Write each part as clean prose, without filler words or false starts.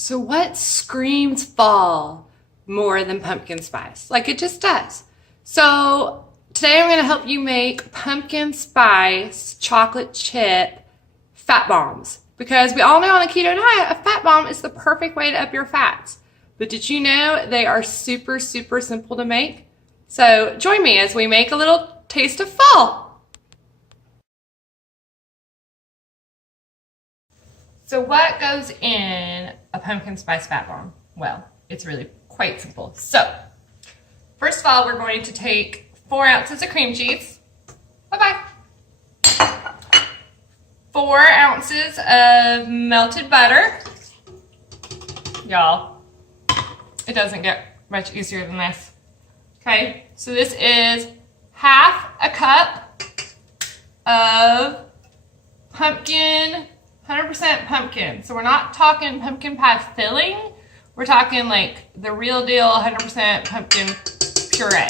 So what screams fall more than pumpkin spice? Like it just does. So today I'm going to help you make pumpkin spice chocolate chip fat bombs. Because we all know on a keto diet, a fat bomb is the perfect way to up your fats. But did you know they are super, super simple to make? So join me as we make a little taste of fall. So what goes in a pumpkin spice fat bomb? Well, it's really quite simple. So first of all, we're going to take 4 ounces of cream cheese. Bye-bye. 4 ounces of melted butter. Y'all, it doesn't get much easier than this. Okay, so this is half a cup of pumpkin, 100% pumpkin. So we're not talking pumpkin pie filling. We're talking like the real deal 100% pumpkin puree.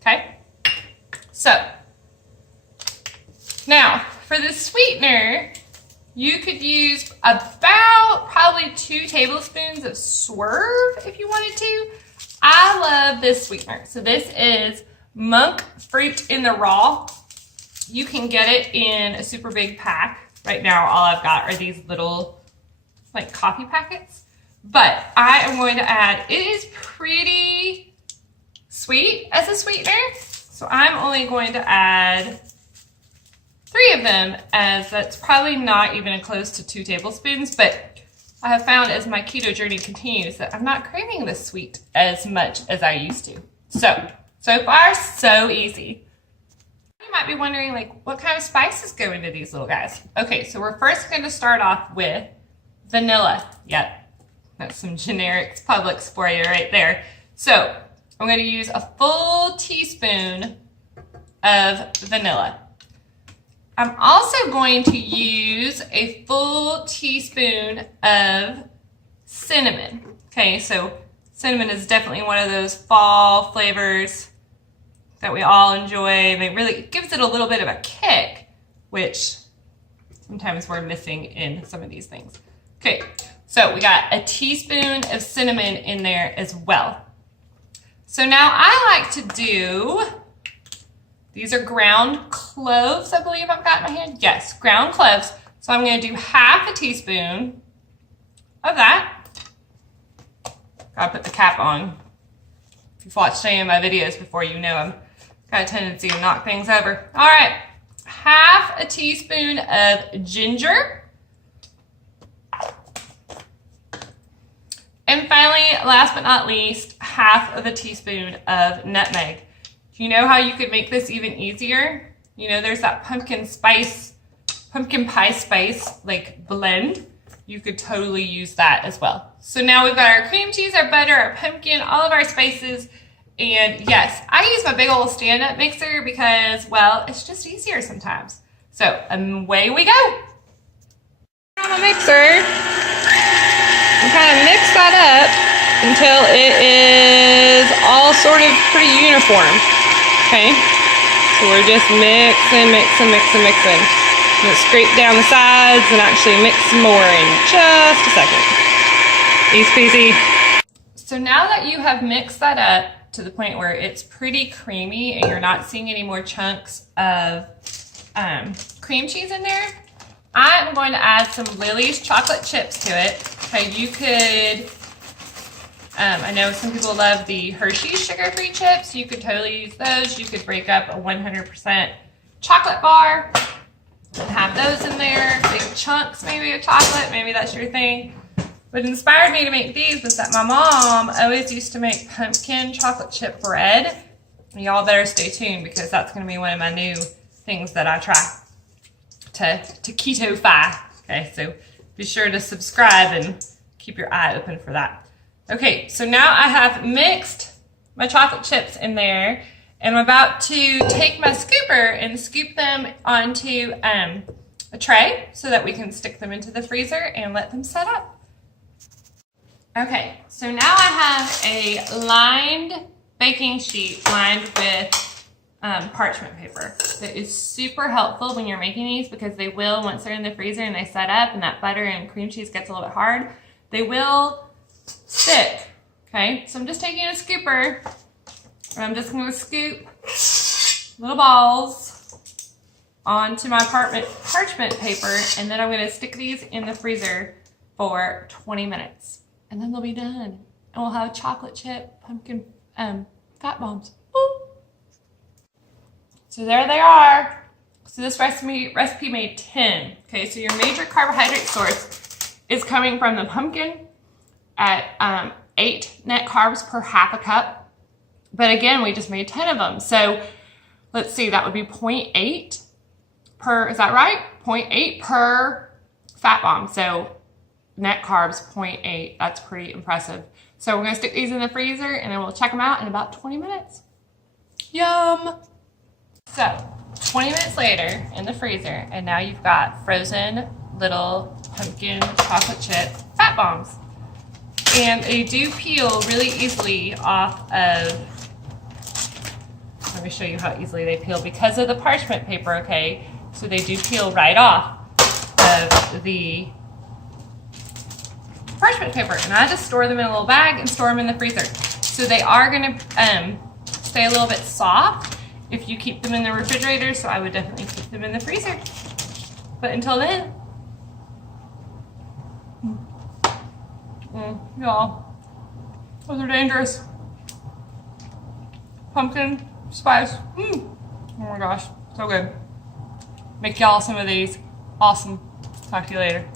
Okay, so now for the sweetener, you could use about probably 2 tablespoons of Swerve if you wanted to. I love this sweetener. So this is monk fruit in the raw. You can get it in a super big pack. Right now, all I've got are these little like coffee packets. But I am going to add, it is pretty sweet as a sweetener. So I'm only going to add 3 of them, as that's probably not even close to 2 tablespoons. But I have found as my keto journey continues that I'm not craving this sweet as much as I used to. So far, so easy. You might be wondering, like, what kind of spices go into these little guys? Okay, so we're first going to start off with vanilla. Yep, that's some generics Publix for you right there. So I'm going to use a full teaspoon of vanilla. I'm also going to use a full teaspoon of cinnamon. Okay, so cinnamon is definitely one of those fall flavors that we all enjoy. It really gives it a little bit of a kick, which sometimes we're missing in some of these things. Okay, so we got a teaspoon of cinnamon in there as well. So now I like to do, these are ground cloves, I believe I've got in my hand. Yes, ground cloves. So I'm going to do half a teaspoon of that. Gotta put the cap on. If you've watched any of my videos before, you know I'm got a tendency to knock things over. All right, half a teaspoon of ginger. And finally, last but not least, half of a teaspoon of nutmeg. Do you know how you could make this even easier? You know, there's that pumpkin pie spice like blend. You could totally use that as well. So now we've got our cream cheese, our butter, our pumpkin, all of our spices. And yes, I use my big old stand-up mixer because, well, it's just easier sometimes. So away we go. On a mixer, and kind of mix that up until it is all sort of pretty uniform. Okay, so we're just mixing. I'm gonna scrape down the sides and actually mix some more in just a second. Easy peasy. So now that you have mixed that up to the point where it's pretty creamy and you're not seeing any more chunks of cream cheese in there, I'm going to add some Lily's chocolate chips to it. Okay, you could, I know some people love the Hershey's sugar-free chips. You could totally use those. You could break up a 100% chocolate bar and have those in there. Big chunks maybe of chocolate, maybe that's your thing. What inspired me to make these was that my mom always used to make pumpkin chocolate chip bread. Y'all better stay tuned because that's going to be one of my new things that I try to keto fi. Okay, so be sure to subscribe and keep your eye open for that. Okay, so now I have mixed my chocolate chips in there, and I'm about to take my scooper and scoop them onto a tray so that we can stick them into the freezer and let them set up. Okay, so now I have a lined baking sheet lined with parchment paper. That is super helpful when you're making these because they will, once they're in the freezer and they set up and that butter and cream cheese gets a little bit hard, they will stick. Okay, so I'm just taking a scooper and I'm just going to scoop little balls onto my parchment paper, and then I'm going to stick these in the freezer for 20 minutes, and then they'll be done, and we'll have chocolate chip pumpkin fat bombs. Woo! So there they are. So this recipe made 10. Okay, so your major carbohydrate source is coming from the pumpkin at 8 net carbs per half a cup. But again, we just made 10 of them. So let's see, that would be 0.8 per, is that right? 0.8 per fat bomb. So net carbs 0.8, that's pretty impressive. So we're gonna stick these in the freezer and then we'll check them out in about 20 minutes. Yum! So 20 minutes later in the freezer, and now you've got frozen little pumpkin chocolate chip fat bombs. And they do peel really easily off of, let me show you how easily they peel because of the parchment paper, okay? So they do peel right off of the parchment paper. And I just store them in a little bag and store them in the freezer. So they are gonna stay a little bit soft if you keep them in the refrigerator, so I would definitely keep them in the freezer. But until then, y'all, those are dangerous. Pumpkin spice, oh my gosh, so good. Make y'all some of these. Awesome. Talk to you later.